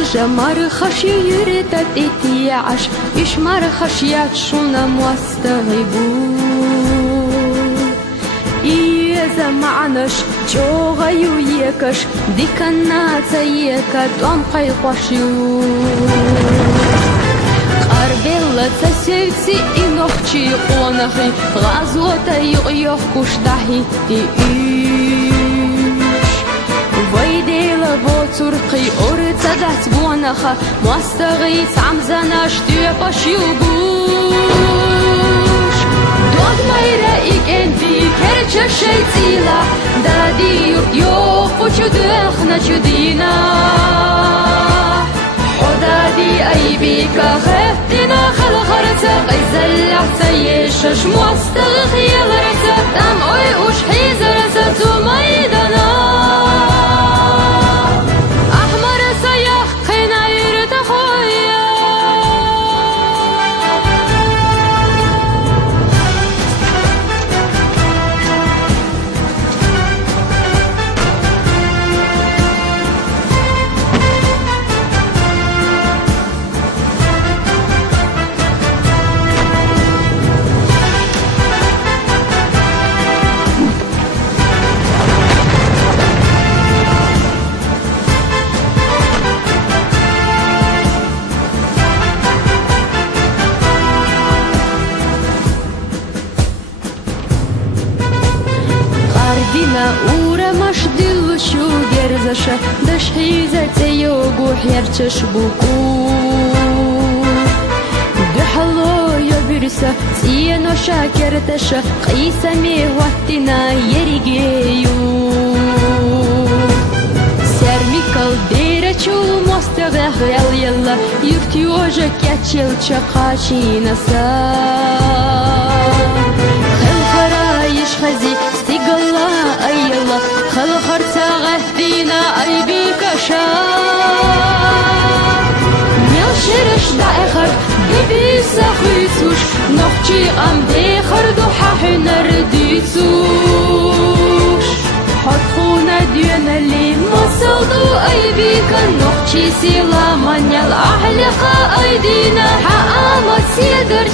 مرخش يرتت اتيعش إش مرخش ياتشونا مواستغيبو إيزا معنش جوغيو يكش ديكنا تيكا توم قيقوشيو قربيلا تسيوتي إنوخشي قونخي غازوتا يغيوخ كشتاحي ويديلا بوتورقي أورتا داتبونخا مواستغي تعمزاناش تيباشيوبوش دوغ مايرا إيكنتي كرچا شيتيلا دادي يوقو چودخنا چودينا حدادي أيبيكا خفتنا خلخرتا قيزلع تيشش مواستغي يغرتا دام أوي وش حيزرتا تو ميدانا أورا مش دلو شو جرزشة دش حيزة يوغو حيرتش بوكو دحلو يبرسة تينو شاكرتشة قيسة ميواتنا يريجيو سرمي كالبيرة چول مستغيخ يلا يفتيوجا كاتشل چقاشينا سا خلخرايش خزي استيقلا أيلا خلخرتا غهدينا أي بيكشا ميلشرش دائخر ببيسا خيتوش نوخشي غام ديخر دوحا حنا رديتوش حطخونا ديونا اللي مصلدو أي بيكا نوخشي سيلا مانيال أحلقا أيدينا حقامت سيدر